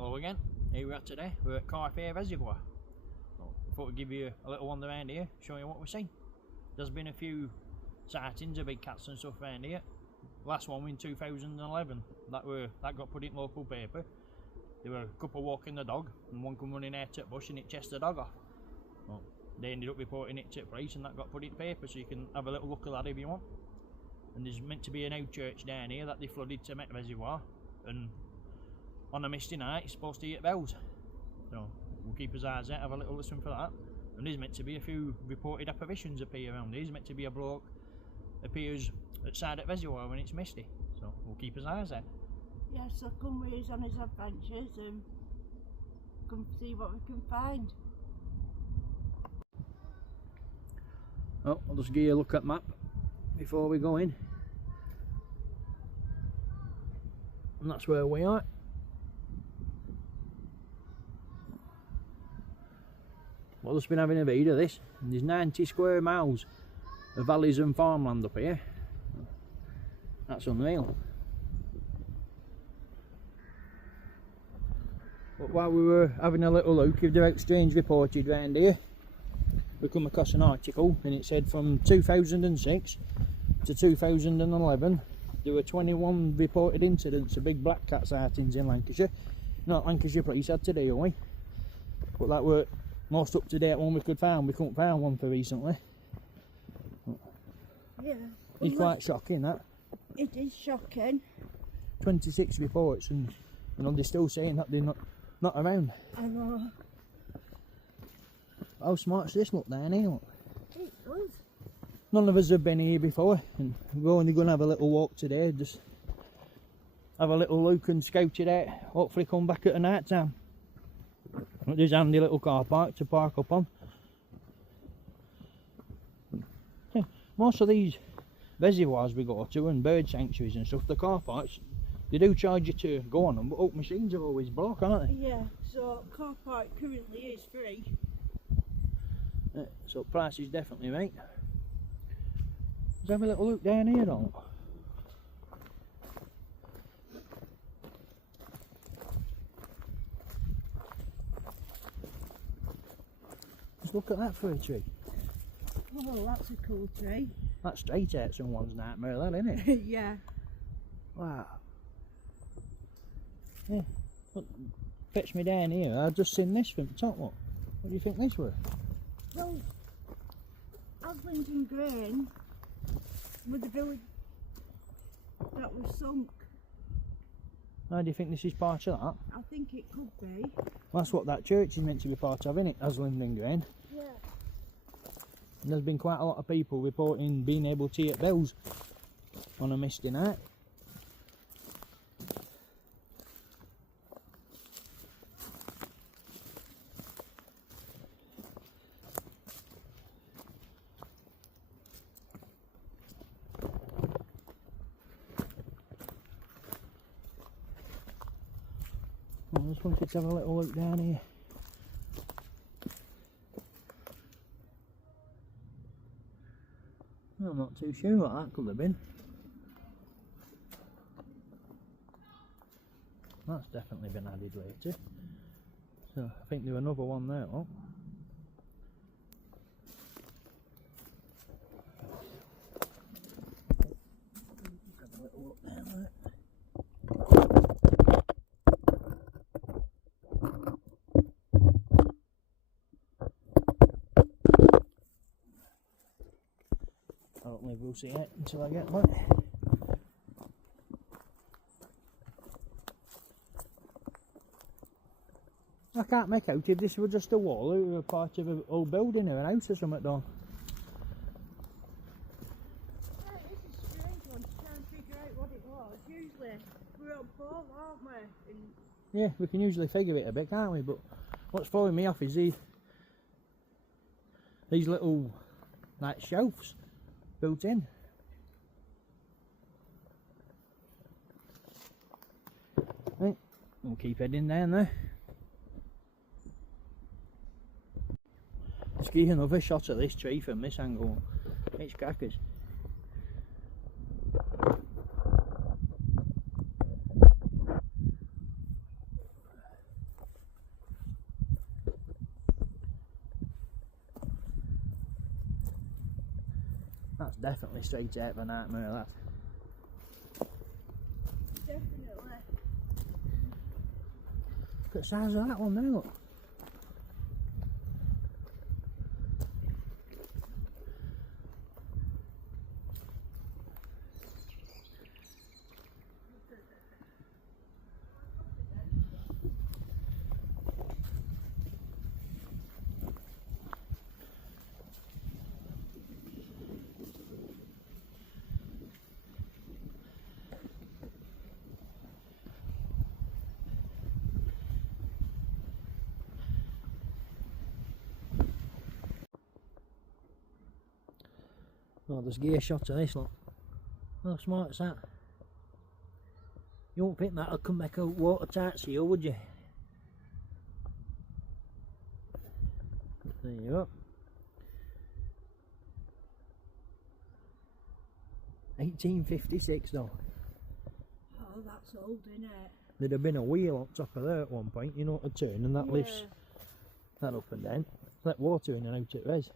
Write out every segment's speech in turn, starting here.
Hello again, here we are today, we're at Lancashire reservoir. I thought I'd give you a little wander around here, show you what we've seen. There's been a few sightings of big cats and stuff around here. Last one in 2011, that got put in local paper. There were a couple walking the dog and one come running out to the bush and it chased the dog off. Well, they ended up reporting it to the police and that got put in paper, so you can have a little look at that if you want. And there's meant to be an old church down here that they flooded to make the reservoir, and on a misty night it's supposed to hit bells, so we'll keep his eyes out, have a little listen for that. And there's meant to be a few reported apparitions appear around. There's meant to be a bloke appears outside at reservoir when it's misty, so we'll keep his eyes out. Yeah, so come with us on his adventures and come see what we can find. Well, I'll just give you a look at map before we go in, and that's where we are. Well, I've just been having a read of this, and there's 90 square miles of valleys and farmland up here. That's unreal. But while we were having a little look, if there are strange reported round here, we come across an article and it said from 2006 to 2011 there were 21 reported incidents of big black cat sightings in Lancashire. Not Lancashire police had to deal with, but that were most up to date one we could find. We couldn't find one for recently. Yeah. It's quite shocking, that. It is shocking. 26 reports, and you know they're still saying that they're not around. I know. How smart's this look down here? Look. It does. None of us have been here before, and we're only going to have a little walk today. Just have a little look and scout it out. Hopefully come back at the night time. There's a handy little car park to park up on. Yeah, most of these reservoirs we go to and bird sanctuaries and stuff, the car parks, they do charge you to go on them, but oak machines are always blocked, aren't they? Yeah, so car park currently is free. Yeah, so price is definitely right. Let's have a little look down here, though. Just look at that for a tree. Oh, that's a cool tree. That's straight out someone's nightmare, that, isn't it? Yeah. Wow. Yeah. Look, fetch me down here. I've just seen this from the top. What do you think this were? Well, Aslington Grain with the village that was sunk. How do you think this is part of that? I think it could be. That's what that church is meant to be part of, isn't it? Aslington Grain. Yeah. And there's been quite a lot of people reporting being able to hear bells on a misty night. I just wanted to have a little look down here. I'm not too sure what that could have been. That's definitely been added later. So I think there was another one there. Oh. Have a little look down there. I don't think we'll see it until I get back. I can't make out if this were just a wall or a part of an old building or an house or something, though. Yeah, this is a strange one to try and figure out what it was. Usually we're on board, aren't we? Yeah, we can usually figure it a bit, can't we? But what's throwing me off is these little like shelves built in. Right, we'll keep heading down there. Let's give you another shot at this tree from this angle. It's crackers. That's definitely straight out of a nightmare, that. Definitely. Look at the size of that one there, look. Oh, there's gear shots of this, look. How smart is that? You won't think that'll come back out watertight seal, would you? There you go. 1856 though. Oh, that's old, isn't it? There'd have been a wheel on top of there at one point, you know, to turn, and that lifts that up and down. Let water in and out it res.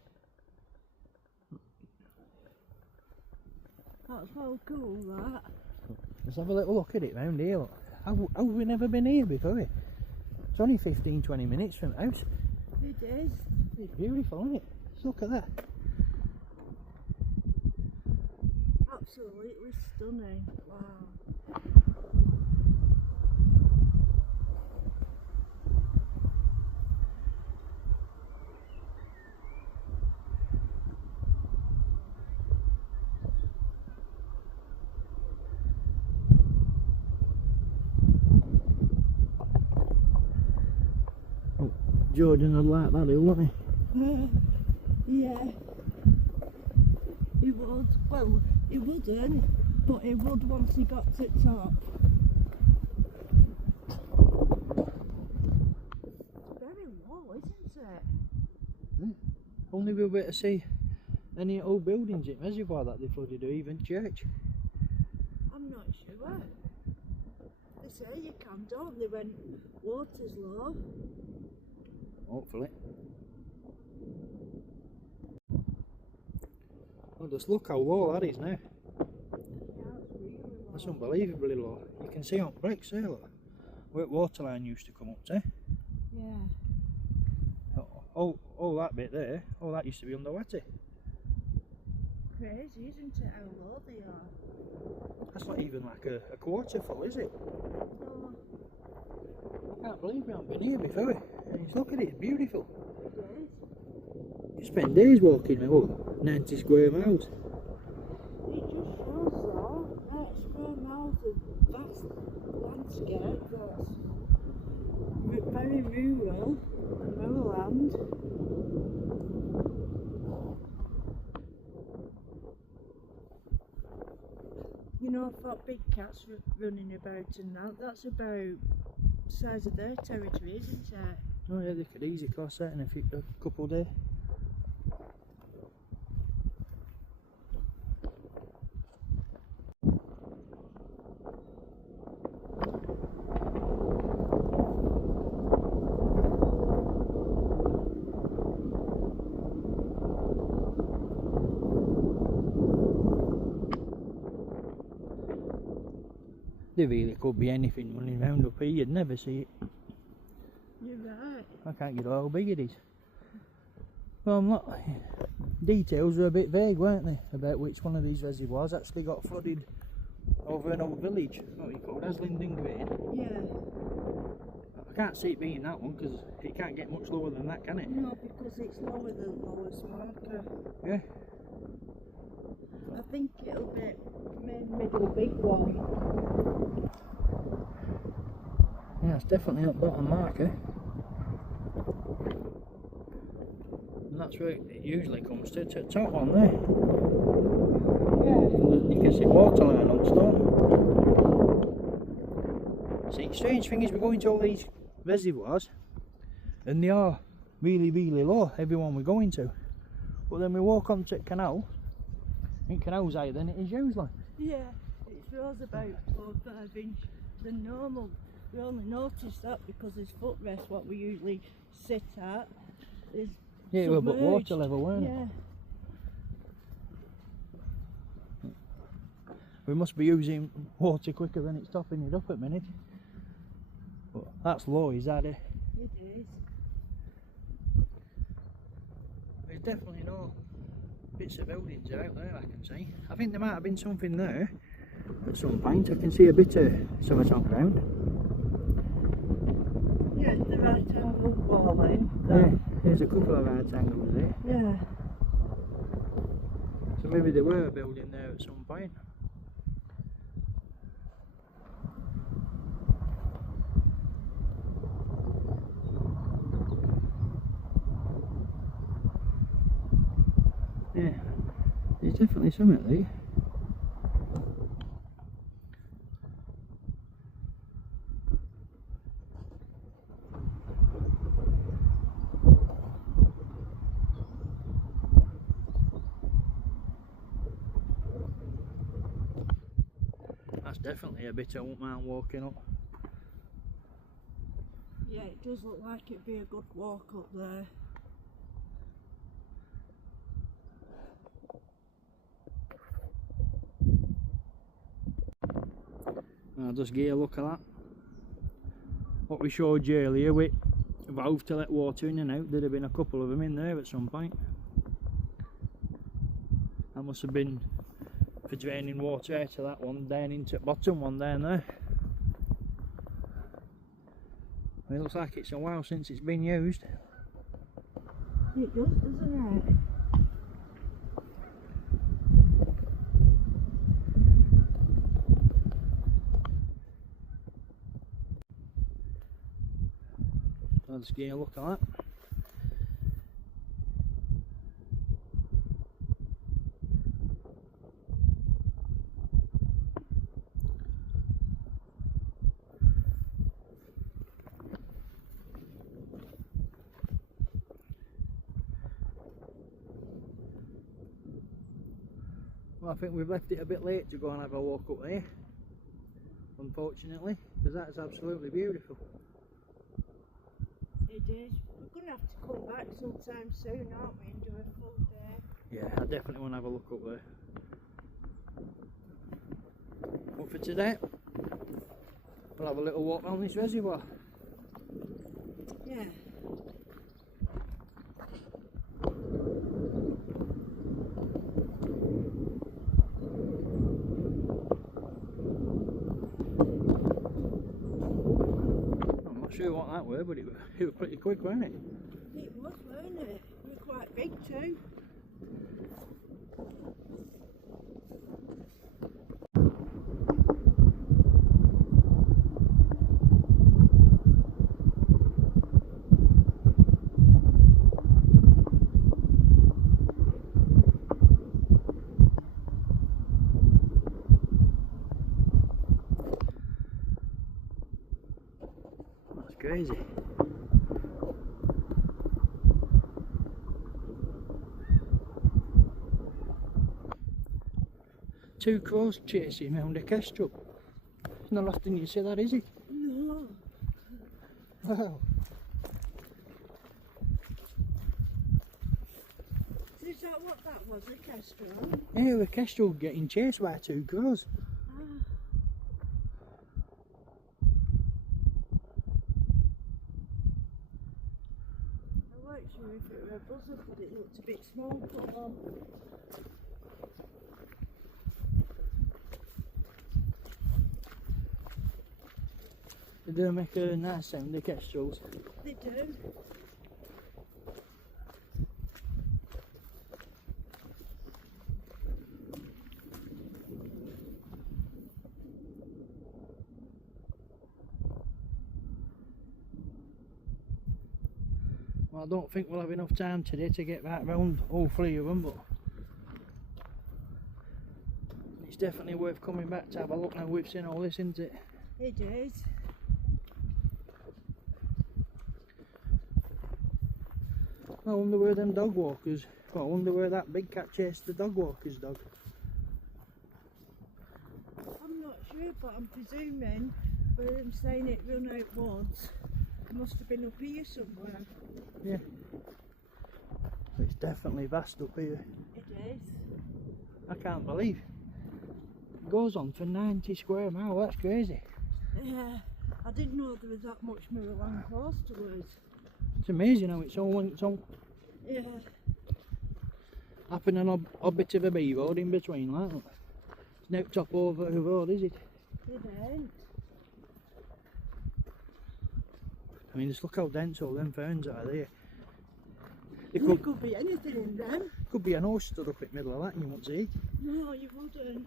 That's well cool, that. Let's have a little look at it round here. Look. Have we never been here before? It's only 15-20 minutes from the house. It is. It's beautiful, isn't it? Just look at that. Absolutely stunning. Wow. Jordan would like that, wouldn't he? Yeah. He would. Well, he wouldn't, but he would once he got to the top. It's very low, isn't it? Only we'll be able to see any old buildings in Reservoir that they flooded, or even church. I'm not sure. They say you can, don't they, when water's low? Hopefully. Oh, just look how low that is now. Yeah, it's really low. That's unbelievably low. You can see on bricks there, look, where water line used to come up to. Yeah. Oh, that bit there, oh, that used to be underwater. Crazy, isn't it, how low they are? That's not even like a quarter full, is it? No, I can't believe we haven't been here before. And just look at it, it's beautiful. it is. You spend days walking there, what, 90 square miles. It just shows that 90 square miles of vast landscape that's very rural land. You know, I've got big cats running about and that's about the size of their territory, isn't it? Oh yeah, they could easily cross that in a couple of days. There really could be anything running round up here, you'd never see it. You're right. I can't get how big it is. Well, I'm not. Details were a bit vague, weren't they, about which one of these reservoirs actually got flooded over an old village. What you call Linden Green. Yeah. I can't see it being that one because it can't get much lower than that, can it? No, because it's lower than lowest marker. Yeah. I think it'll be middle big one. Yeah, it's definitely at bottom marker. And that's where it usually comes to the top one there. Yeah. You can see water line on stone. See, the strange thing is we go into all these reservoirs and they are really, really low, everyone we're going to. But then we walk onto the canal, and canal's higher than it is usually. Yeah, it's rose about 4 or 5 inch than normal. We only notice that because there's footrest, what we usually sit at, is Yeah, well, but submerged. water level, weren't it? Yeah. We must be using water quicker than it's topping it up at minute. But that's low, is that it? It is. There's definitely no bits of buildings out there I can see. I think there might have been something there at some point. I can see a bit of something on ground. Yeah, the right angle wall in. Yeah, there's a couple of right angles there. Yeah. So maybe there were a building there at some point. Yeah, there's definitely something there. That's definitely a bit I won't mind walking up. Yeah, it does look like it'd be a good walk up there. I'll just give you a look at that. What we showed you earlier with valve to let water in and out, there'd have been a couple of them in there at some point. That must have been for draining water out of that one down into the bottom one down there. It looks like it's a while since it's been used. It does, doesn't it? I'll just give you a look at that. Well, I think we've left it a bit late to go and have a walk up there, unfortunately, because that is absolutely beautiful. It is. We're going to have to come back sometime soon, aren't we, and do a full day? Yeah, I definitely want to have a look up there. But for today, we'll have a little walk around this reservoir. Yeah. I'm not sure what that were, but it was pretty quick, wasn't it? It was, weren't it? It was quite big too. That's crazy. Two crows chasing round a kestrel. It's not often you see that, is it? No. Wow. Is that what that was, a kestrel? Yeah, a kestrel getting chased by two crows. Ah. I weren't sure if it were a buzzard, but it looked a bit small. But, They do make a nice sound, the kestrels. they do. Well, I don't think we'll have enough time today to get back round all three of them, but it's definitely worth coming back to have a look now we've seen all this, isn't it? It is. I wonder where them dog walkers, well, I wonder where that big cat chased the dog walker's dog. I'm not sure, but I'm presuming where I'm saying it run out once, it must have been up here somewhere. Yeah. It's definitely vast up here. It is. I can't believe goes on for 90 square mile, that's crazy. Yeah, I didn't know there was that much mirror land close to us. It's amazing how it's all Yeah. happening a bit of a B road in between, like that. It's not top over the road, is it? It ain't. I mean, just look how dense all them ferns are there. There could be anything in them. Could be an horse stood up in the middle of that and you won't see it. No, you wouldn't.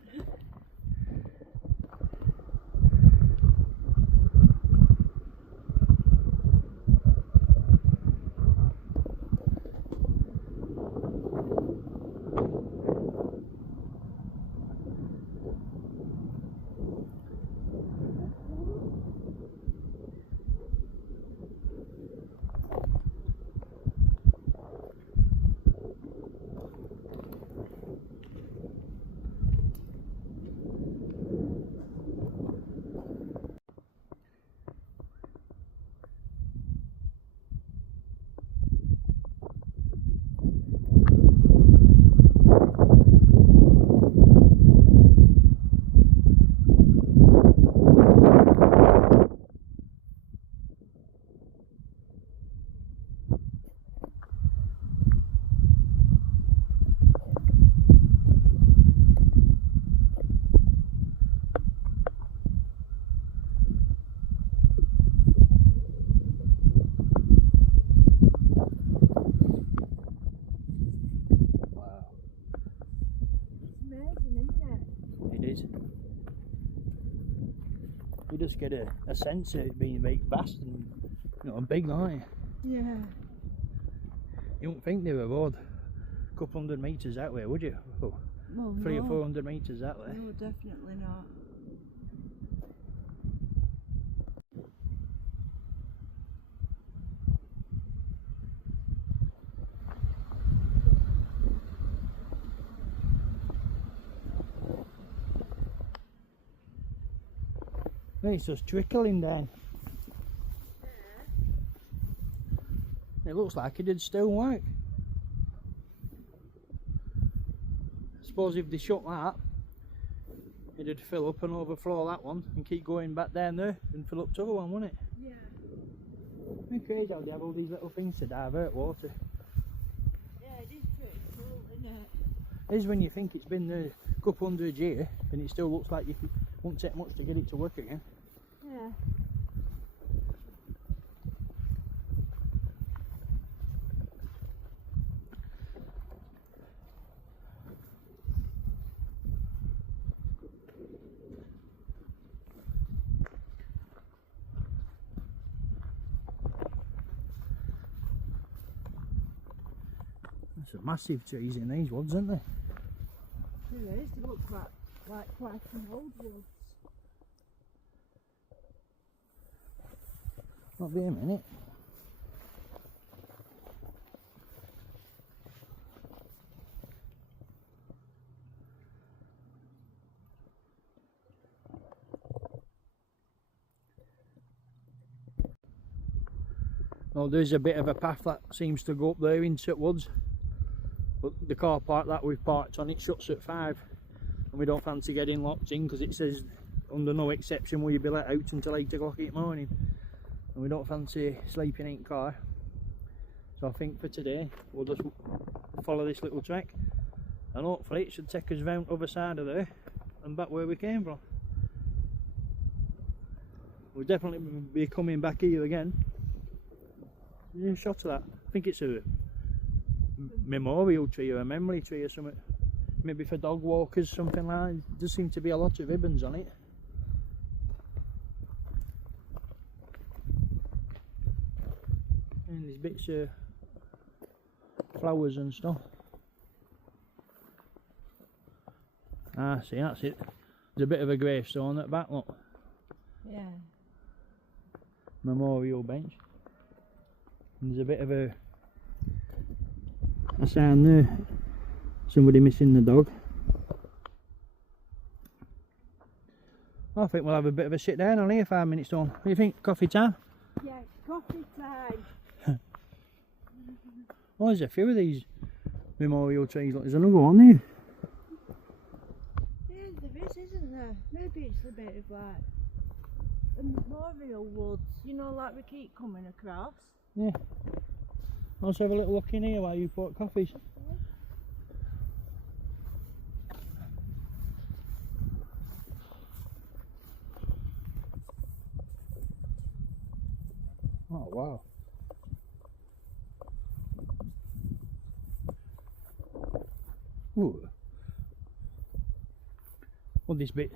You just get a sense of it being very vast and, you know, big, aren't you? Yeah. You wouldn't think they were road a couple hundred metres that way, would you? Oh, Well, 300 no. or 400 metres that way. No, definitely not. It's just trickling down. It looks like it did stonework. I suppose if they shut that, it'd fill up and overflow that one and keep going back down there and fill up the other one, wouldn't it? Yeah. It's crazy how they have all these little things to divert water. Yeah, it is pretty cool, isn't it? It is when you think it's been there a couple hundred years and it still looks like it won't take much to get it to work again. Yeah. There's some massive trees in these woods, aren't there? There is. They look like quite an old woods. Not be a minute. Well, there's a bit of a path that seems to go up there into woods, but the car park that we've parked on, it shuts at 5 and we don't fancy getting locked in because it says under no exception will you be let out until 8 o'clock in the morning, and we don't fancy sleeping in the car. So I think for today we'll just follow this little track and hopefully it should take us round the other side of there and back where we came from. We'll definitely be coming back here again. There's a shot of that. I think it's a memorial tree or a memory tree or something. Maybe for dog walkers, something like that. There does seem to be a lot of ribbons on it. And there's bits of flowers and stuff. Ah, see, that's it. There's a bit of a gravestone at the back, look. Yeah. Memorial bench. And there's a bit of a sign there. Somebody missing the dog. I think we'll have a bit of a sit down on here 5 minutes on. What do you think? Coffee time? Yeah, coffee time. Oh, there's a few of these memorial trees. Look, there's another one there. Yeah, there is, isn't maybe it's a bit of like more real woods, you know, like we keep coming across. Yeah. Let's have a little look in here while you bought coffees. Oh wow. Ooh. Well, this bit,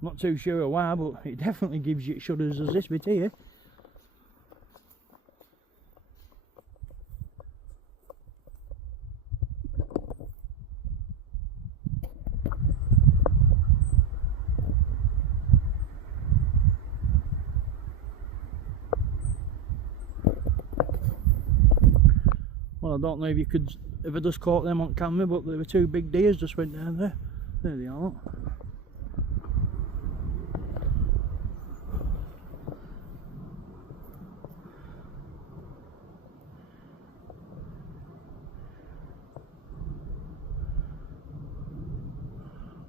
not too sure why, but it definitely gives you shudders as this bit here. Well, I don't know if you could, if I just caught them on camera, but there were two big deers just went down there. There they are.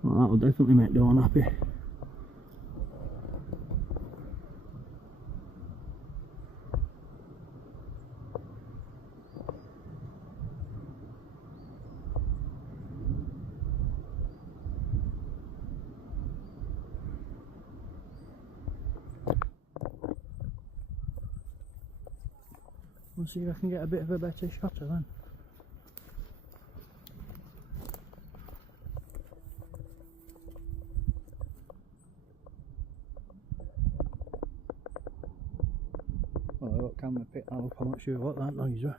Well, that'll definitely make Dawn happy. We'll see if I can get a bit of a better shot of them. Well, I got camera picked that up, I'm not sure what that noise was.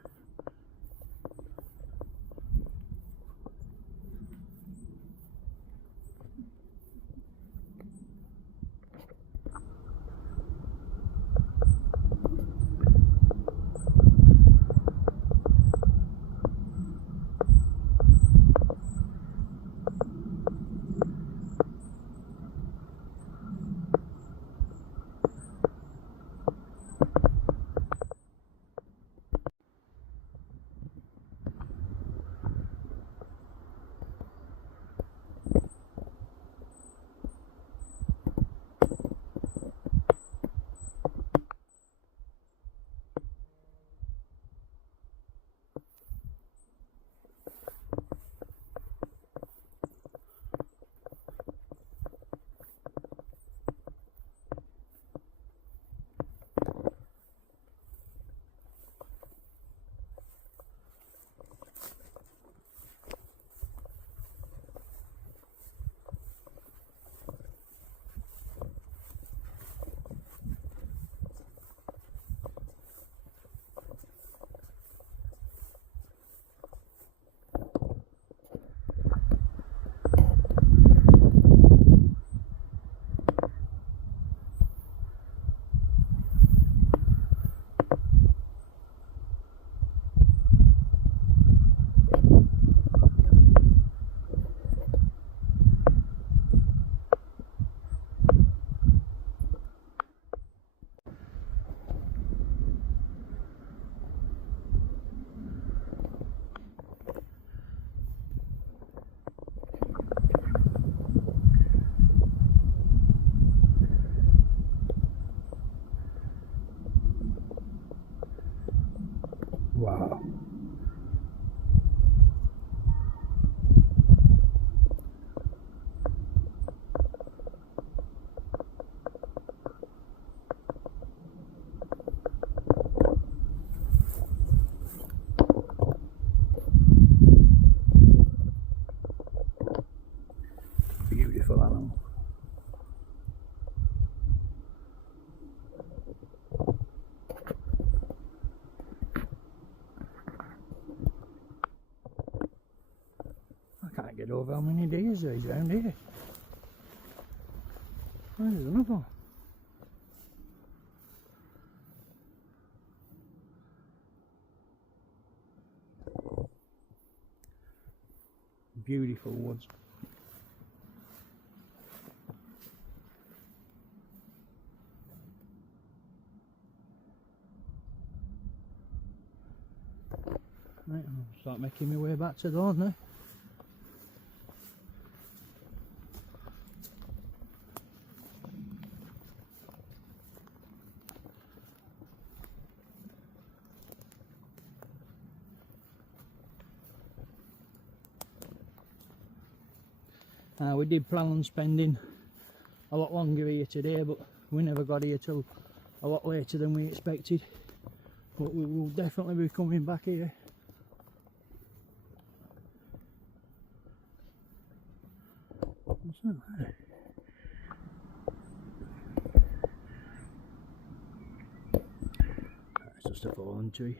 Wow. Beautiful animal. I can't get over how many deers there is around here. Oh, there's another one. Beautiful woods. Right, I'll start making my way back to Dawn now. We did plan on spending a lot longer here today, but we never got here till a lot later than we expected. But we will definitely be coming back here. What's that there? That's just a fallen tree.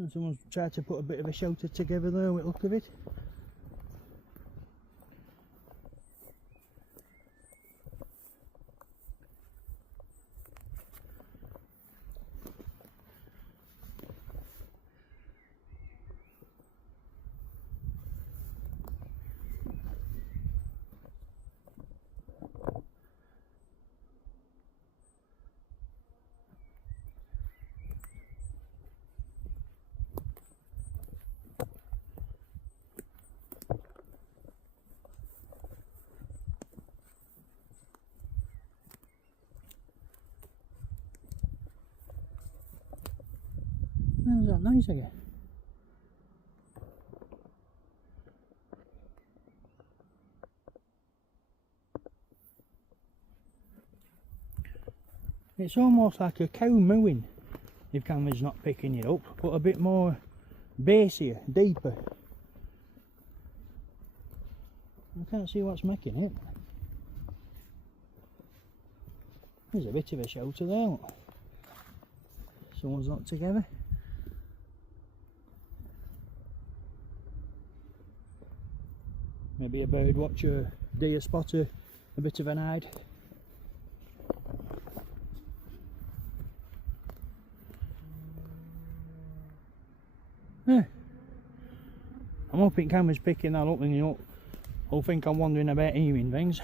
And someone's tried to put a bit of a shelter together there with the look of it. How's that nice again? It's almost like a cow mooing if camera's not picking it up, but a bit more bassier, deeper. I can't see what's making it. There's a bit of a shelter there, look. Someone's not together. Maybe a bird watcher, deer spotter, a bit of an hide. Yeah. I'm hoping camera's picking that up and you all think I'm wondering about hearing things.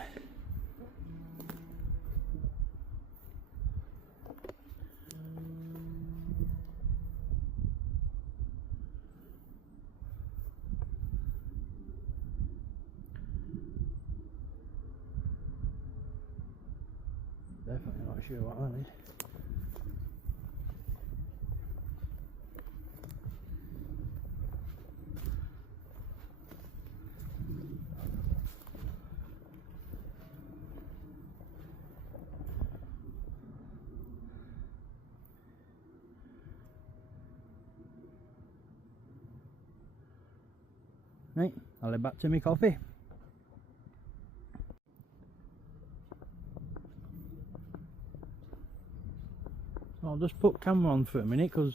Definitely not sure what that is. Right, I'll head back to my coffee. I'll just put camera on for a minute because,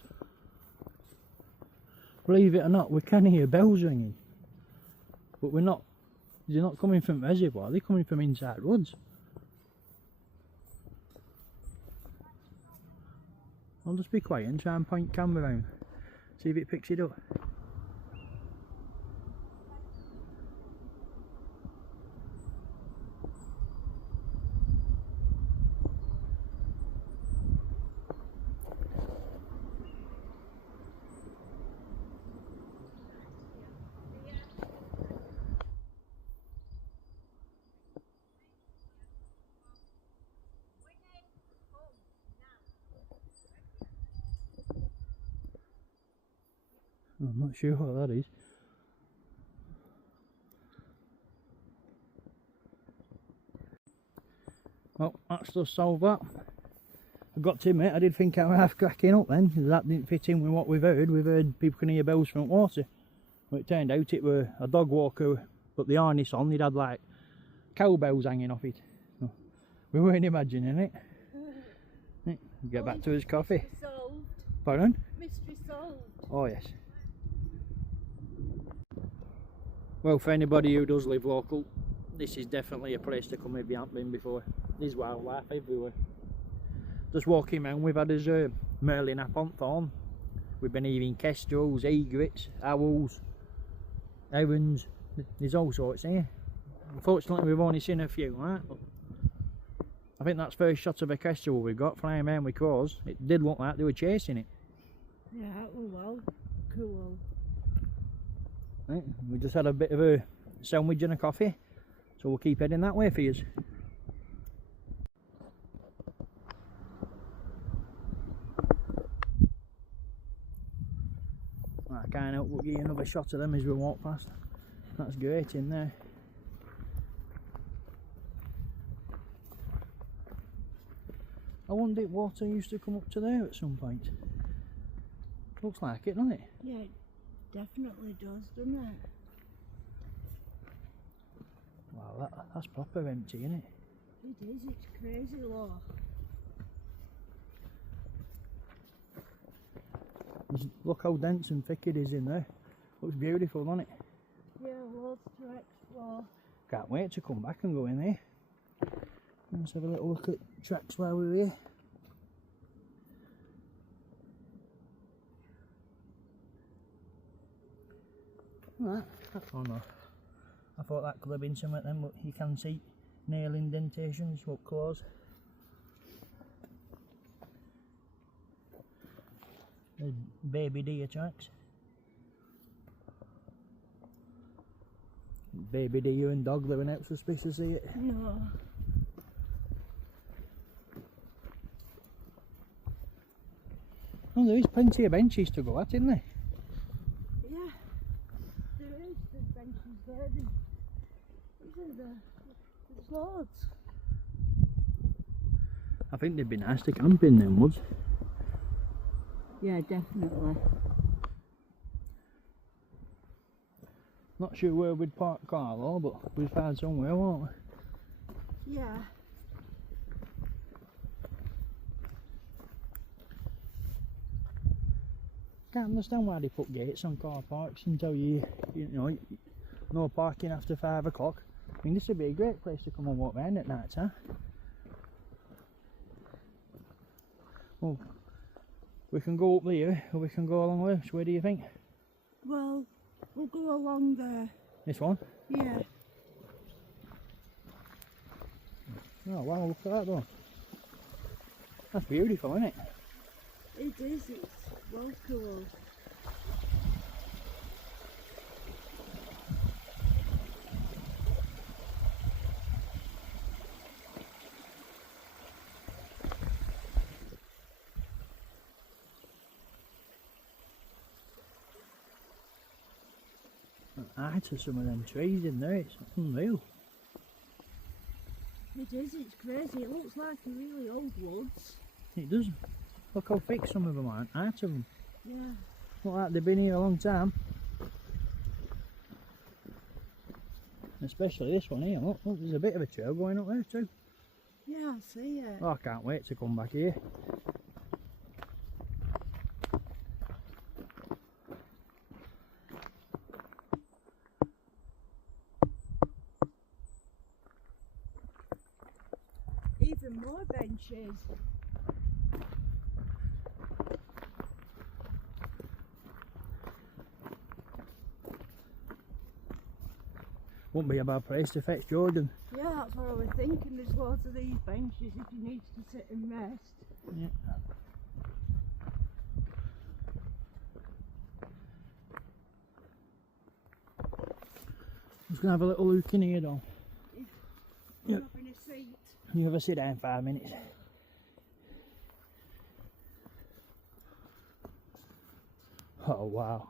believe it or not, we can hear bells ringing, but they're not coming from the reservoir, they're coming from inside woods. I'll just be quiet and try and point camera around, see if it picks it up. I'm not sure what that is. Well, that's just solved that. I got to admit, I did think I was half cracking up then, because that didn't fit in with what we've heard. We've heard people can hear bells from water. Well, it turned out it were a dog walker, but the harness on, it had like cowbells hanging off it. So we weren't imagining it. Get back to his coffee. Solved. Pardon? Mystery solved. Oh yes. Well, for anybody who does live local, this is definitely a place to come if you haven't been before. There's wildlife everywhere. Just walking around, we've had us merlin up on thorn. We've been eating kestrels, egrets, owls, herons. There's all sorts here. Unfortunately, we've only seen a few, right? But I think that's first shot of a kestrel we've got flying around with crows. It did look like they were chasing it. Yeah, oh well, cool. Right, we just had a bit of a sandwich and a coffee, so we'll keep heading that way for you. I can't help but give you another shot of them as we walk past. That's great in there. I wonder if water used to come up to there at some point. Looks like it, doesn't it? Yeah, it definitely does, doesn't it? Wow, that's proper empty, isn't it? It is, it's crazy low. Look how dense and thick it is in there. Looks beautiful, doesn't it? Yeah, loads to explore. Can't wait to come back and go in there. Let's have a little look at tracks while we're here. Right. Oh no. I thought that could have been something then, but you can see nail indentations up close. There's baby deer tracks. Baby deer and dog living out suspicious of it. No. Oh, there is plenty of benches to go at, isn't there? Yeah, there is. There's benches there. Isn't there? There's loads. I think they'd be nice to camp in them woods. Yeah, definitely. Not sure where we'd park car though, but we'd find somewhere, won't we? Yeah. Can't understand why they put gates on car parks and tell you, no parking after 5 o'clock. I mean, this would be a great place to come and walk around at night time. Well, we can go up there or we can go along this. Where do you think? Well, we'll go along there. This one? Yeah. Oh wow, look at that though. That's beautiful, isn't it? It is, it's well cool. Eye to some of them trees in there, it's unreal. It is, it's crazy. It looks like a really old woods. It does. Look how thick some of them are, eye to them. Yeah. Look like they've been here a long time. Especially this one here, look, there's a bit of a trail going up there too. Yeah, I see it. Oh, I can't wait to come back here. Even more benches. Wouldn't be a bad place to fetch Jordan. Yeah, that's what I was thinking. There's loads of these benches if you need to sit and rest. Yeah. Just gonna have a little look in here though. Yep. Having a seat. You ever sit down 5 minutes? Oh wow.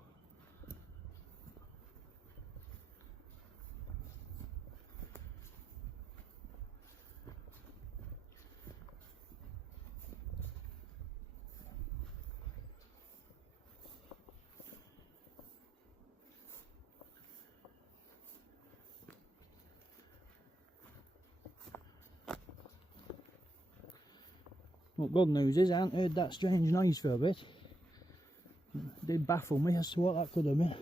But good news is I haven't heard that strange noise for a bit. It did baffle me as to what that could have been.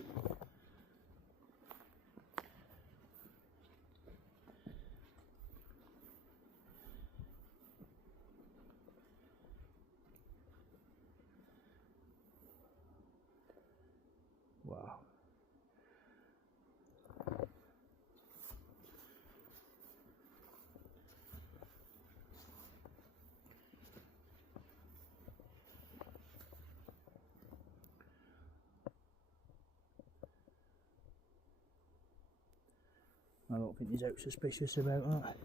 Wow. I don't think he's out suspicious about that.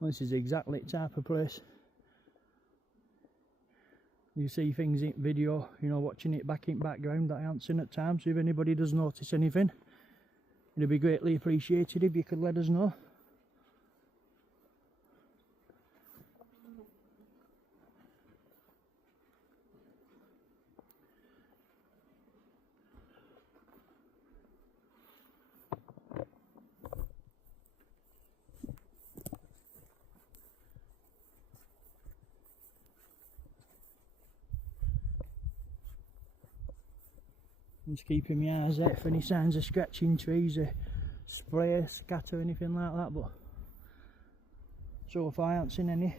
This is exactly the type of place you see things in video, you know, watching it back in background that I haven't seen at times. So if anybody does notice anything, it'd be greatly appreciated if you could let us know. Just keeping my eyes out for any signs of scratching trees or spray, scatter, anything like that, but so far I haven't seen any.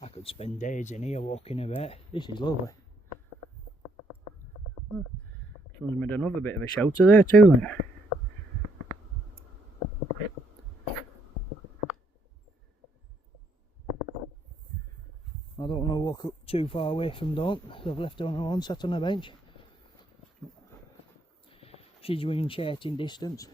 I could spend days in here walking about. This is lovely. Someone's made another bit of a shelter there too, look. I don't want to walk up too far away from Dawn. I've left her on her own, sat on a bench. She's within shouting distance.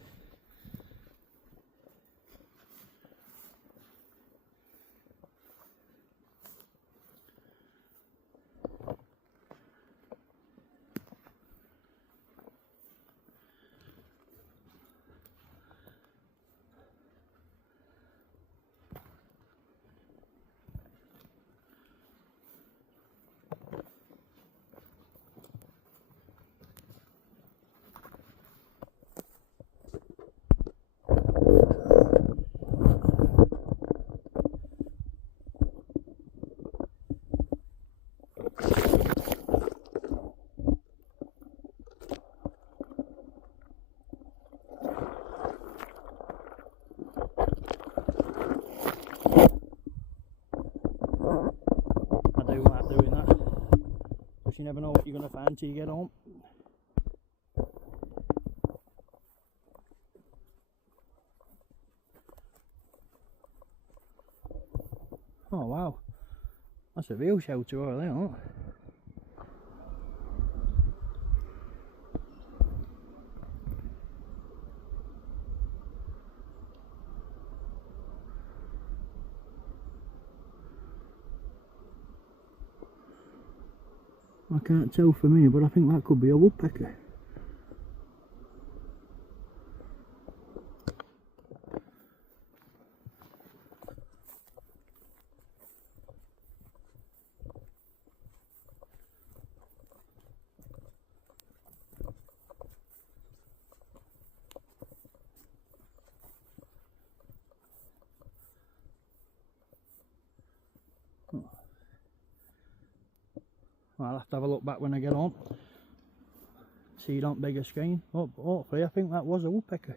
You never know what you're going to find till you get home. Oh wow, that's a real shelter over there, huh? I can't tell for me, but I think that could be a woodpecker. I'll have to have a look back when I get home. See it on bigger screen. Oh, hopefully I think that was a woodpecker.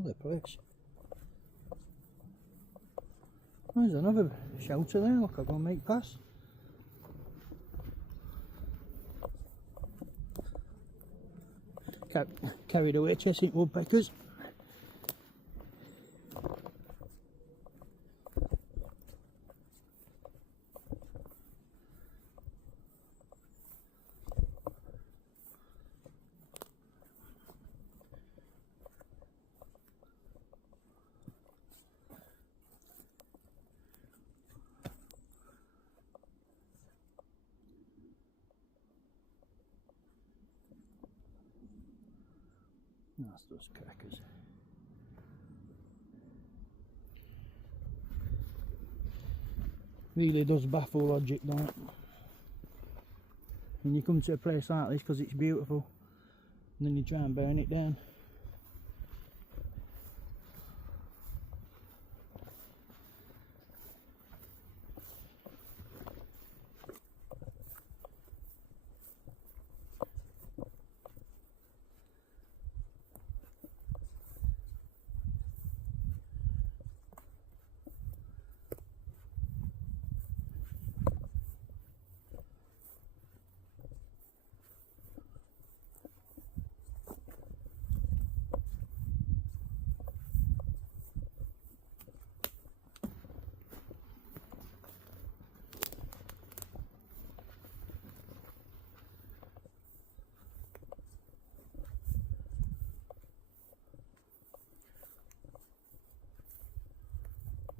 Another place. There's another shelter there, look, I'll go and make pass. Carried away chasing woodpeckers. That's those crackers. Really does baffle logic, don't it? When you come to a place like this because it's beautiful, and then you try and burn it down.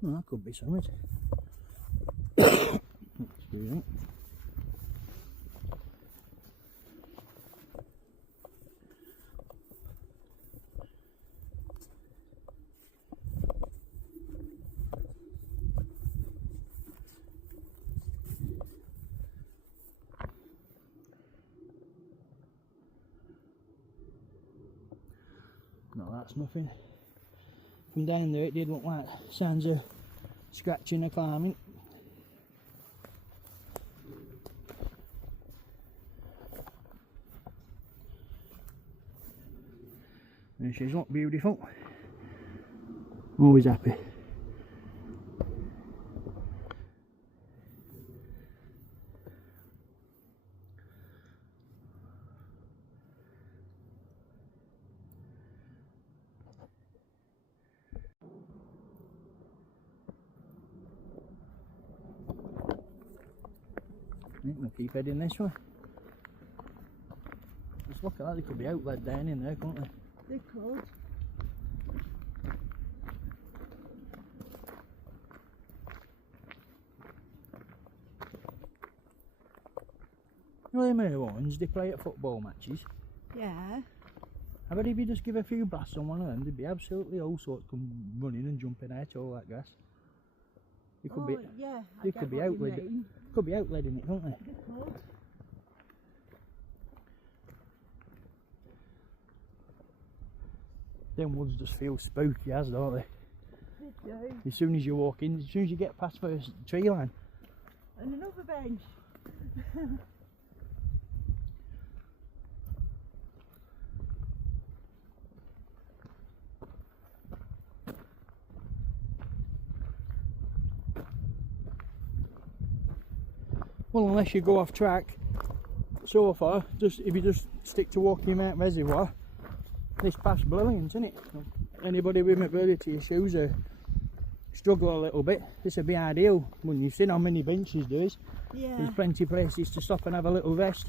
Well, that could be something. Excuse me. No, that's nothing. From down there it did look like sounds of scratching or climbing. And she's not beautiful. Always happy. We'll keep heading this way. Just look at that, they could be outlet down in there, couldn't they? They could. You know them here ones, they play at football matches. Yeah. I bet if you just give a few blasts on one of them, they'd be absolutely all sorts come running and jumping out all that grass. They could be, yeah, they could be outletting it, couldn't they? They could. Them woods just feel spooky as, don't they? They do. As soon as you walk in, as soon as you get past first tree line. And another bench. Well, unless you go off track, so far, just if you just stick to Walking Mount Reservoir, this path's brilliant, isn't it? Anybody with mobility issues struggle a little bit, this would be ideal. When you've seen how many benches there is, Yeah. there's plenty of places to stop and have a little rest.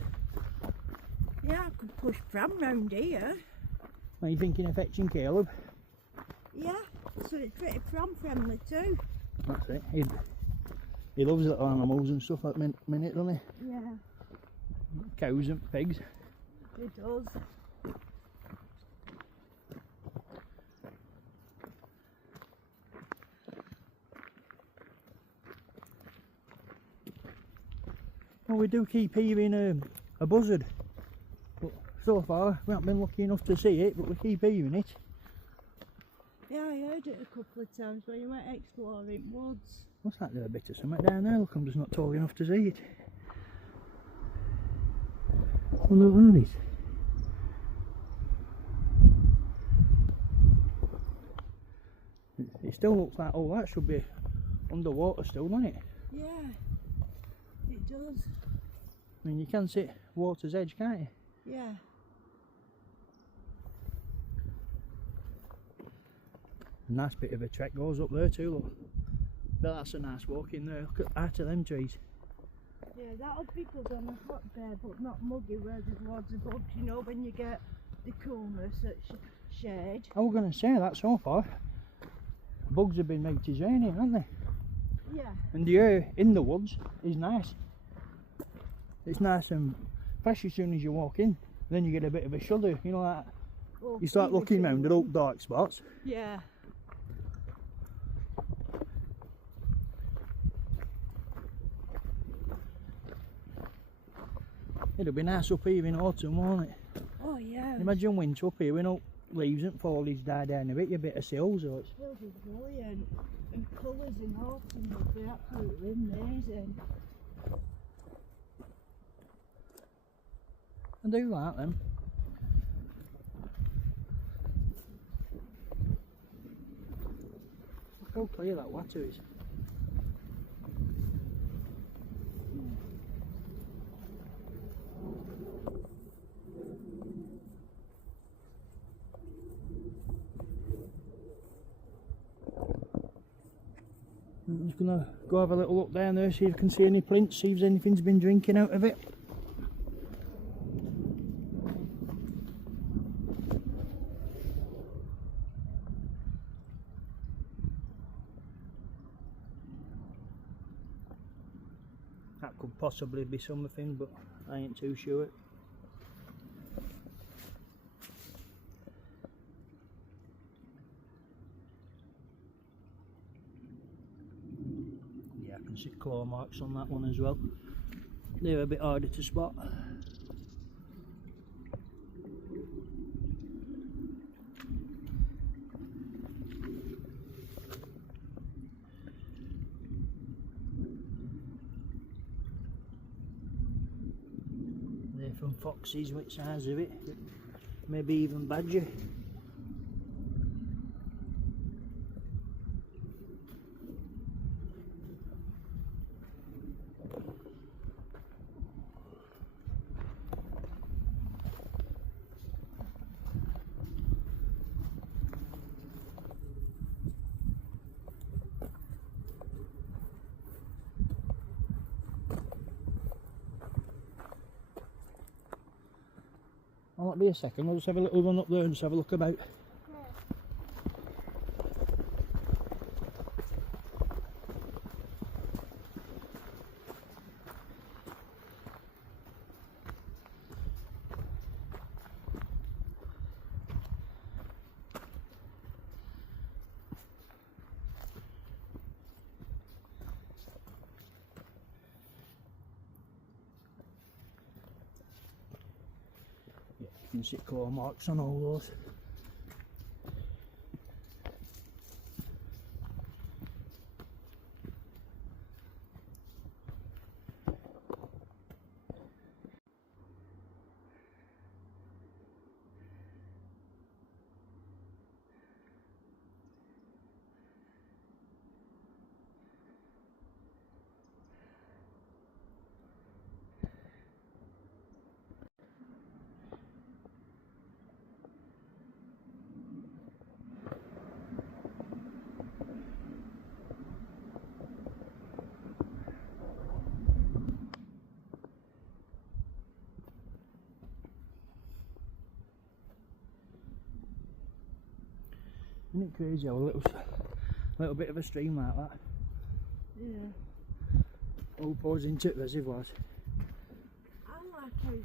Yeah, I could push pram round here. Are you thinking of fetching Caleb? Yeah, so it's pretty pram friendly too. That's it. He loves little animals and stuff at the minute, doesn't he? Yeah, Cows and pigs. it does. Well, we do keep hearing a buzzard, but so far we haven't been lucky enough to see it, but we keep hearing it. Yeah, I heard it a couple of times when you went exploring woods. What's that there, a bit of something down there? Look, I'm just not tall enough to see it. Oh, look, what are these? still looks like all that should be underwater still, doesn't it? Yeah, it does. I mean, you can see water's edge, can't you? Yeah. A nice bit of a trek goes up there too, look. But that's a nice walk in there. Look at the height of them trees. Yeah, that'll be good on a hot day, but not muggy where there's loads of bugs, you know, when you get the coolness at shade. I was going to say that so far. Bugs have been Mediterranean, haven't they? Yeah. And the air in the woods is nice. It's nice and fresh as soon as you walk in. Then you get a bit of a shudder, you know, like Oh, you start looking round at all dark spots. Yeah. It'll be nice up here in autumn, won't it? Oh yeah. Imagine winter up here, we know leaves and foliage die down a bit, you bit of sills or it's... It'll be brilliant. And colours in autumn will be absolutely amazing. I do like them. Look how clear that water is. I'm just going to go have a little look down there, see if I can see any plinths, see if anything's been drinking out of it. That could possibly be something, but I ain't too sure. Yeah, I can see claw marks on that one as well. They're a bit harder to spot. They're from foxes, which size of it? Maybe even badger. I won't be a second, we'll just have a little run up there and just have a look about. You can see claw marks on all those. Isn't it crazy how a little bit of a stream like that all pours into reservoirs? I like how they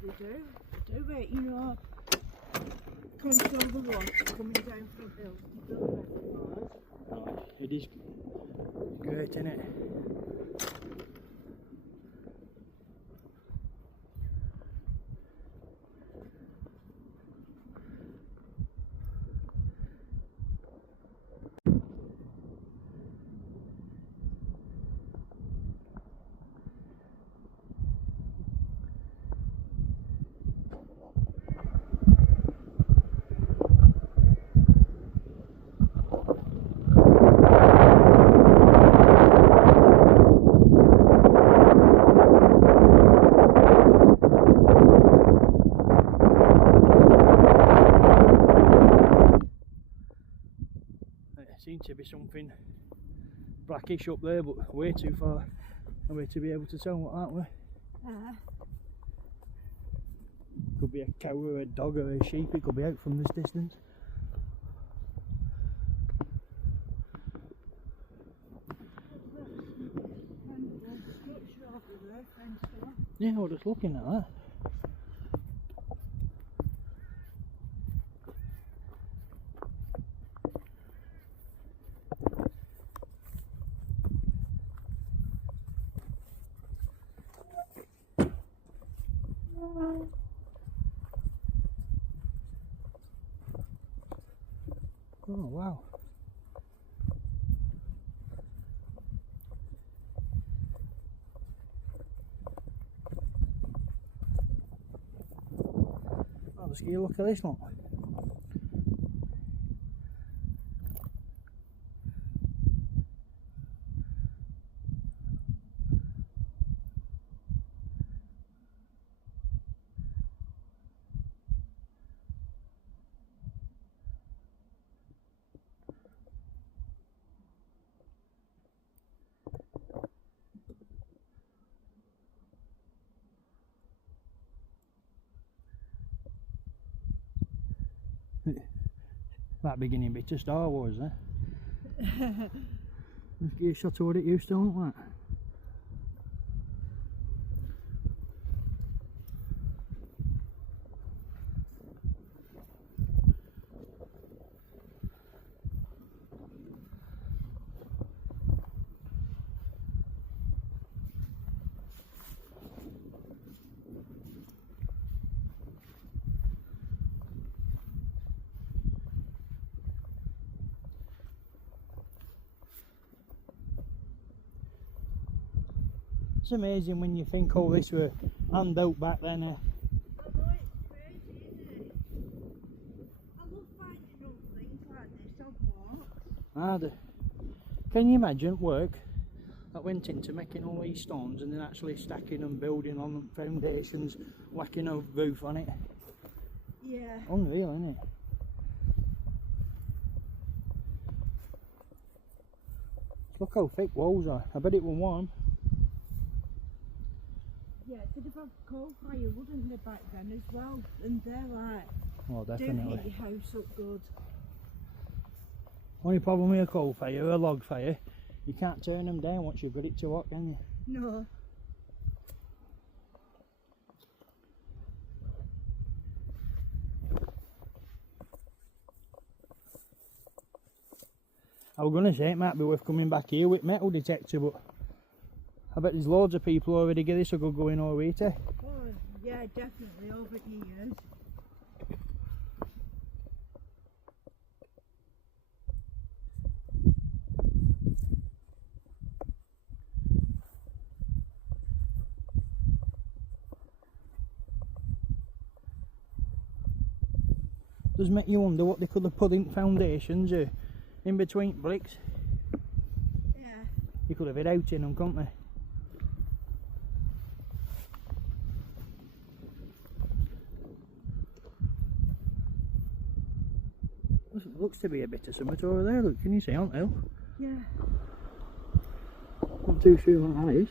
do it, you know, control the water coming down from the reservoirs. Oh, it is great, isn't it? mean to be something blackish up there, but way too far away to be able to tell what that were. Could be a cow or a dog or a sheep, it could be out from this distance. Yeah, we're just looking at that. Oh wow. Oh, just get a look at this one. That beginning bit of Star Wars there. Let's get a shot of what it used to look like. It's amazing when you think all this were hand out back then. I know, it's crazy, isn't it? I love finding old things like this on walks. Can you imagine work that went into making all these stones and then actually stacking and building on them, foundations, whacking a roof on it? Yeah. Unreal, isn't it? Look how thick walls are. I bet it was warm. Yeah, they'd have had coal fire, wouldn't they, back then as well? And they're like, Oh, don't definitely. heat your house up good. Only problem with a coal fire or a log fire, you can't turn them down once you've got it to hot, can you? No. I was going to say it might be worth coming back here with metal detector, but I bet there's loads of people already get this or go going all the way to. Oh, yeah, definitely over years. Does make you wonder what they could have put in foundations or in between bricks. Yeah. You could have it out in them, couldn't they? Looks to be a bit of something over there. Look, can you see on hill? Yeah. Not too sure what that is.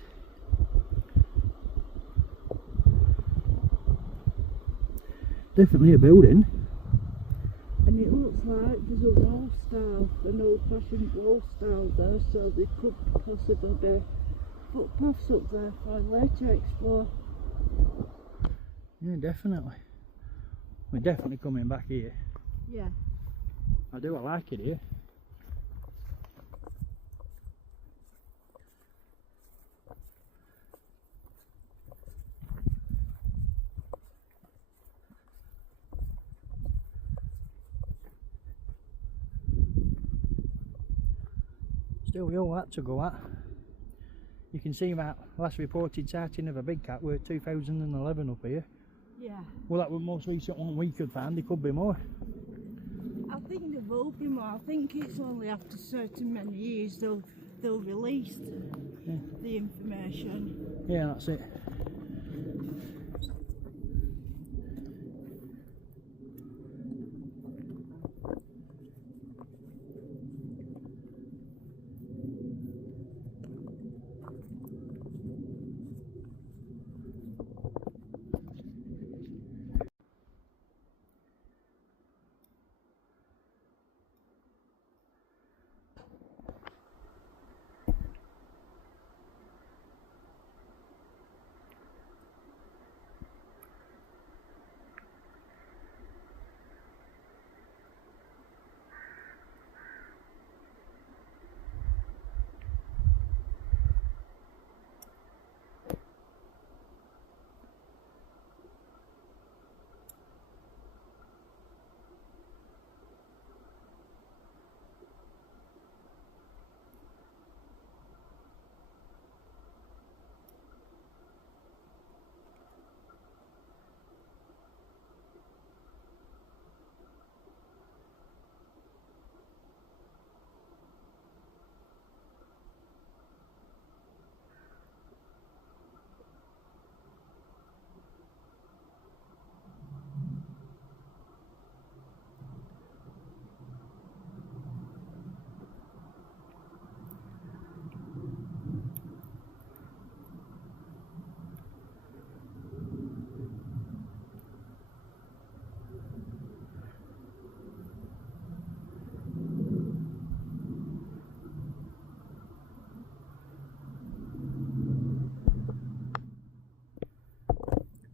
Definitely a building. And it looks like there's a wall style, an old-fashioned wall style there, so there could possibly be footpaths up there for later to explore. Yeah, definitely. We're definitely coming back here. Yeah. I like it here. Still we all had to go at. You can see that last reported sighting of a big cat were 2011 up here. Yeah. Well, that was the most recent one we could find. There could be more. I think there will be more. I think it's only after certain many years they'll release the information. Yeah, that's it.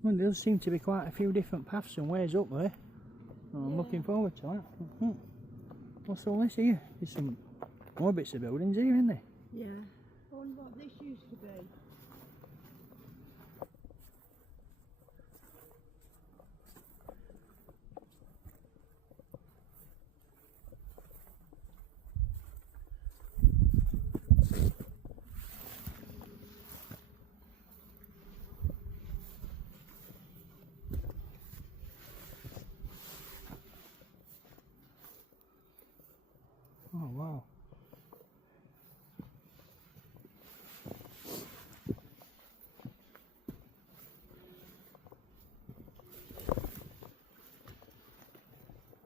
Well, there does seem to be quite a few different paths and ways up there. I'm looking forward to that. What's all this here? There's some more bits of buildings here, isn't there? Yeah. I wonder what this used to be. Oh wow.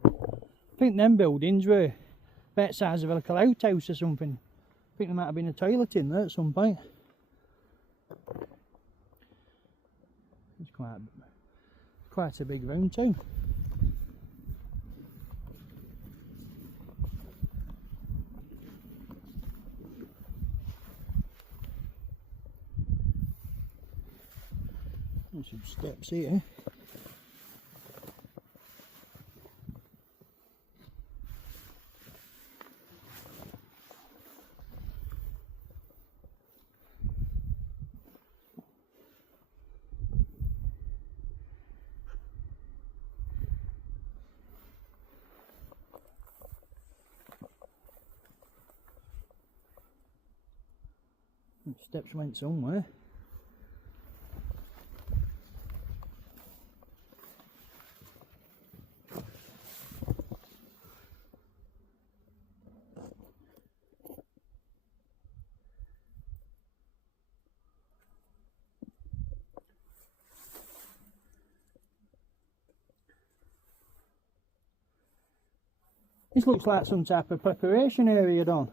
I think them buildings were about the size of like a outhouse or something. I think there might have been a toilet in there at some point. It's quite a big room too. There's some steps here. Steps went somewhere. This looks like some type of preparation area, Don.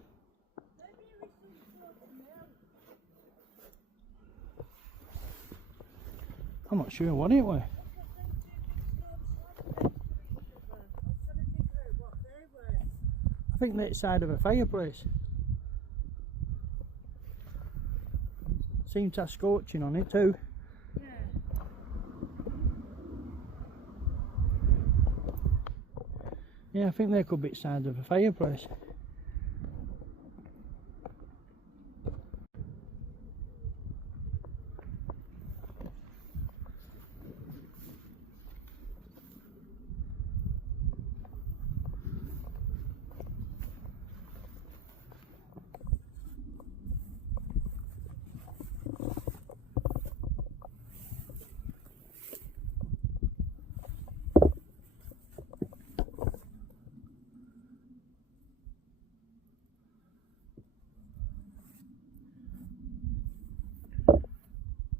I'm not sure what it was. I think that's the side of a fireplace. Seems to have scorching on it too. Yeah. Yeah, I think they could be the side of a fireplace.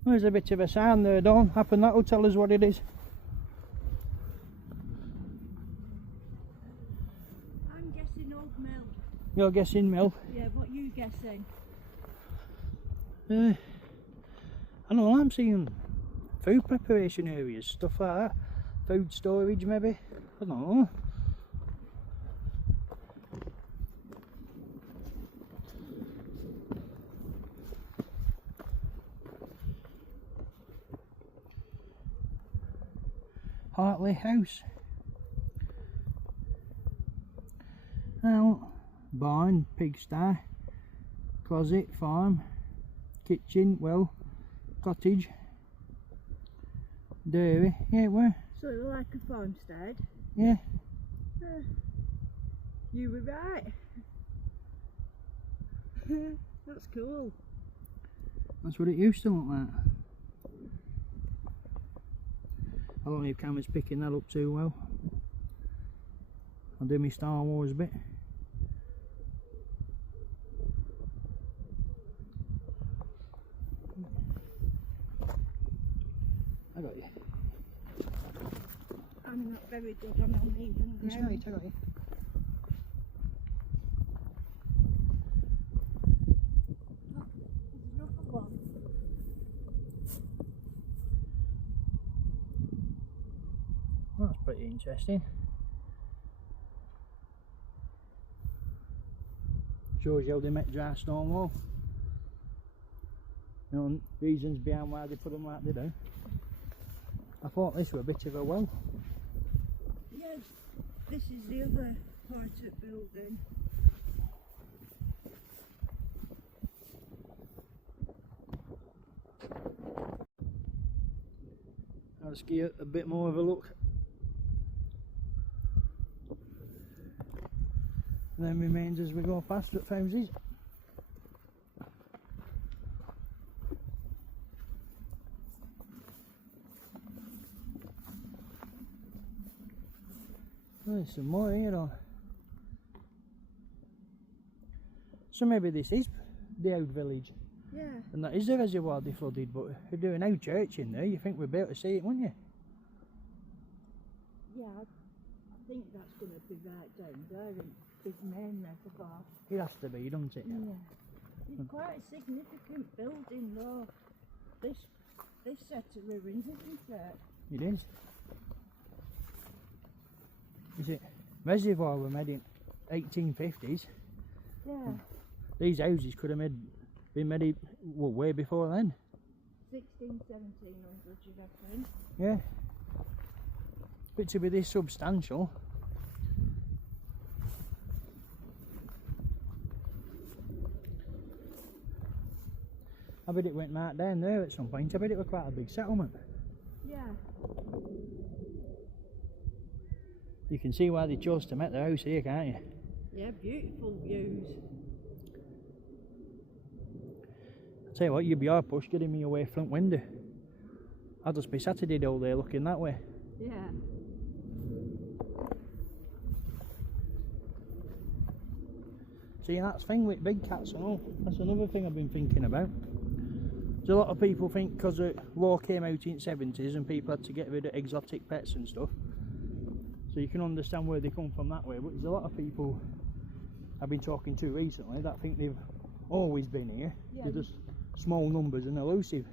There's a bit of a sound there, Dawn. Happen that'll tell us what it is. I'm guessing old mill. You're guessing mill? Yeah, what you guessing? I don't know, I'm seeing food preparation areas, stuff like that. Food storage maybe. I don't know. Hartley House. Now, barn, pigsty, closet, farm, kitchen, well, cottage, dairy. Yeah, it were. So it's like a farmstead? Yeah. You were right. That's cool. That's what it used to look like. I don't know if camera's picking that up too well. I'll do my Star Wars bit. I got you. I'm not very good on uneven It's ground. right, I got you. There's another one. Well, that's pretty interesting. Shows you how they make dry stone wall. You know, reasons behind why they put them like they do. I thought this was a bit of a well. Yes, this is the other part of the building. Let's give you a bit more of a look. And then remains as we go past at Fowsey's. There's some more here on. So maybe this is the old village. Yeah. And that is the reservoir they flooded, but if you're doing no church in there, you think we'd be able to see it, wouldn't you? Yeah, I think that's going to be right down there in big main reservoir. It has to be, doesn't it? Yeah. It's quite a significant building though. This set of ruins, isn't it? It is. Is it? Reservoir were made in 1850s. Yeah. These houses could have been made well, way before then. 16, 1700, you reckon? Yeah. But to be this substantial. I bet it went right down there at some point. I bet it was quite a big settlement. Yeah. You can see why they chose to make their house here, can't you? Yeah, beautiful views. I tell you what, you'd be hard pushed getting me away front window. I'll just be Saturday all day looking that way. Yeah. See, that's the thing with big cats and all. That's another thing I've been thinking about. So a lot of people think because the law came out in the 70s and people had to get rid of exotic pets and stuff. So you can understand where they come from that way. But there's a lot of people I've been talking to recently that think they've always been here. Yeah. They're just small numbers and elusive.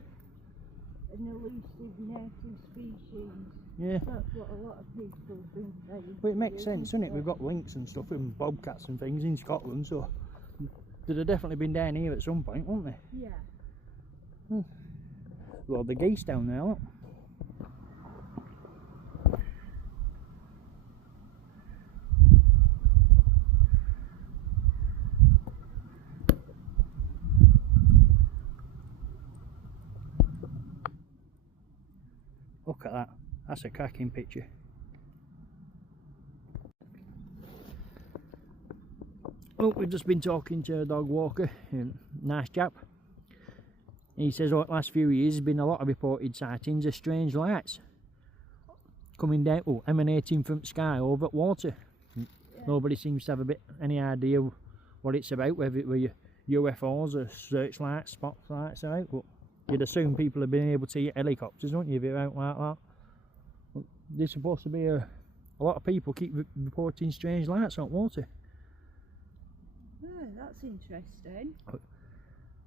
An elusive native species. Yeah. That's what a lot of people have been saying. Well, it makes sense, doesn't it? We've got lynx and stuff and bobcats and things in Scotland, so they'd have definitely been down here at some point, wouldn't they? Yeah. Well, the geese down there, look. Look at that. That's a cracking picture. Oh, we've just been talking to a dog walker, nice chap. He says over the last few years there's been a lot of reported sightings of strange lights coming down, emanating from the sky over at water. Yeah. Nobody seems to have any idea what it's about, whether it were UFOs or searchlights, spotlights out. But you'd assume people have been able to see helicopters, don't you, if you're out like that? But there's supposed to be a lot of people keep reporting strange lights on water. Oh, that's interesting.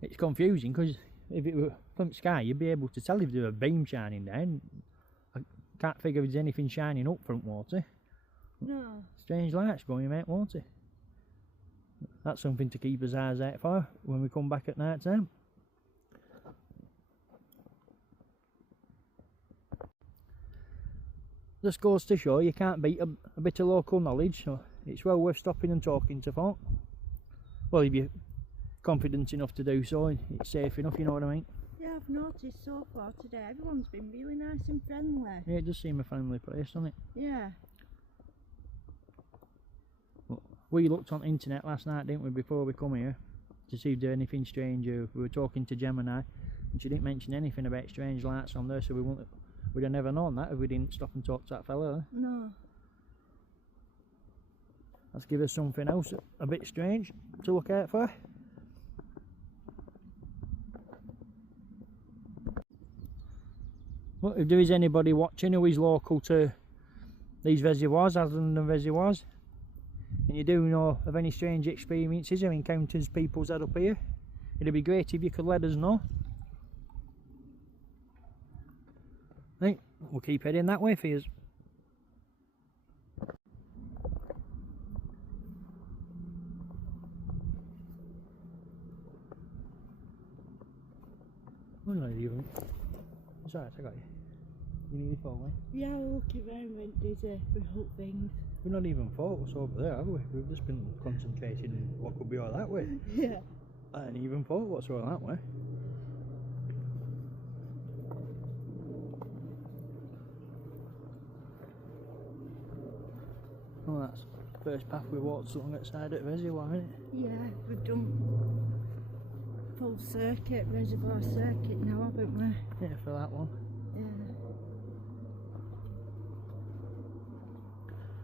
It's confusing because if it were from the sky, you'd be able to tell if there were a beam shining down. I can't figure if there's anything shining up from water. No. Strange lights going out water. That's something to keep our eyes out for when we come back at night time. This goes to show you can't beat a bit of local knowledge, so it's well worth stopping and talking to folk. Well, if you're confident enough to do so, it's safe enough, you know what I mean? Yeah, I've noticed so far today everyone's been really nice and friendly. Yeah, it does seem a friendly place, doesn't it? Yeah. Well, we looked on the internet last night, didn't we, before we come here, to see if there was anything strange. We were talking to Gemini, and she didn't mention anything about strange lights on there, so we'd have never known that if we didn't stop and talk to that fella. Eh? No. Let's give us something else a bit strange to look out for. Well, if there is anybody watching who is local to these reservoirs, other than the reservoirs, and you do know of any strange experiences or encounters people's had up here, it'd be great if you could let us know. Right, we'll keep heading that way for you. It's alright, I got you. You nearly falling? Yeah, I was looking around went dizzy with hook things. We've not even focused over there, have we? We've just been concentrating on what could be all that way. Yeah. I didn't even thought what's all that way. Oh, that's the first path we walked along that side of the reservoir, isn't it? Yeah, we've done full circuit, reservoir circuit now, haven't we? Yeah, for that one. Yeah.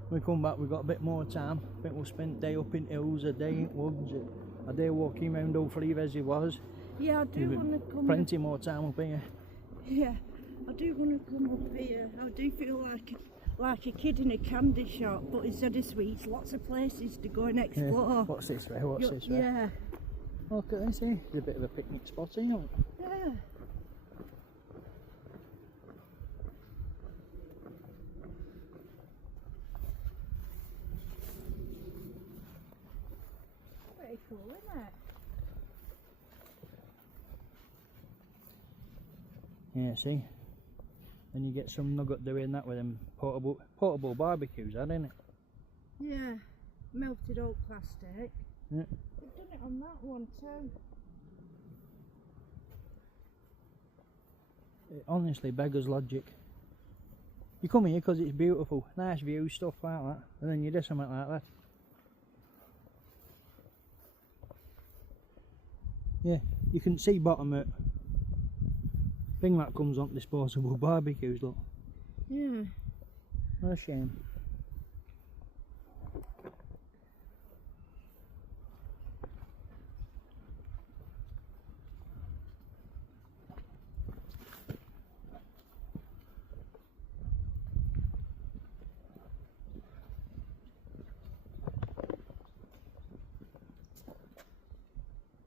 When we come back, we've got a bit more time. I think we'll spend a day up in hills, a day in woods, a day walking around all 3 reservoirs. Yeah, I do want to come. Plenty more time up here. Yeah, I do want to come up here. I do feel like a kid in a candy shop, but instead of sweets, lots of places to go and explore. Yeah. What's this way? What's this way? Yeah. Look at this here. It's a bit of a picnic spot here. Yeah. Pretty cool, isn't it? Yeah, see? And you get some nugget doing that with them portable barbecues, isn't it? Yeah. Melted old plastic. Yeah. We've done it on that one too. It honestly beggars logic. You come here because it's beautiful, nice views, stuff like that, and then you do something like that. Yeah, you can see bottom it. Thing that comes on disposable barbecues, look. Yeah. What a shame.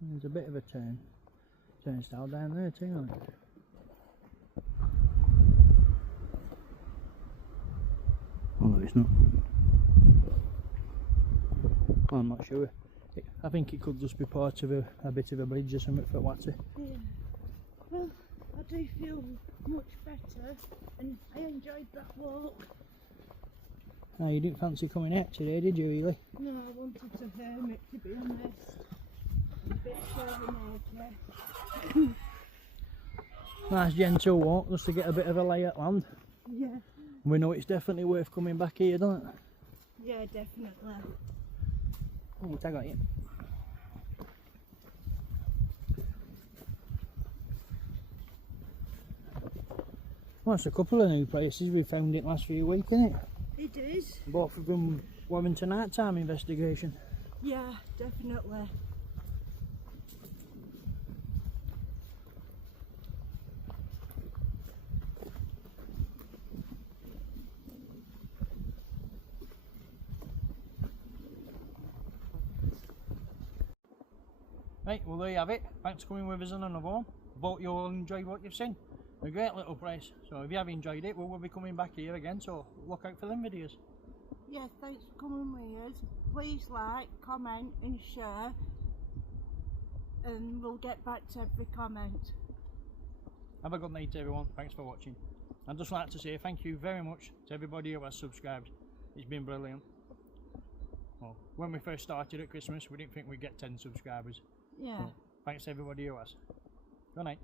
There's a bit of a turnstile down there too, isn't it? Oh no, it's not. I'm not sure. I think it could just be part of a bit of a bridge or something for water. Yeah. Well, I do feel much better, and I enjoyed that walk. Oh, you didn't fancy coming out today, did you, really? No, I wanted to hermit, to be honest. A bit sure. Nice gentle walk just to get a bit of a lay at land. Yeah. We know it's definitely worth coming back here, don't it? Yeah, definitely. Oh, tag on you. Well, it's a couple of new places we found it last few weeks, isn't it? It is. Both of them were into nighttime investigation. Yeah, definitely. Right, well there you have it. Thanks for coming with us on another one. Hope you all enjoyed what you've seen. A great little place. So if you have enjoyed it, we'll be coming back here again, so look out for them videos. Yeah, thanks for coming with us. Please like, comment and share, and we'll get back to every comment. Have a good night everyone, thanks for watching. I'd just like to say thank you very much to everybody who has subscribed. It's been brilliant. Well, when we first started at Christmas we didn't think we'd get 10 subscribers. Yeah. So, thanks to everybody who has. Good night.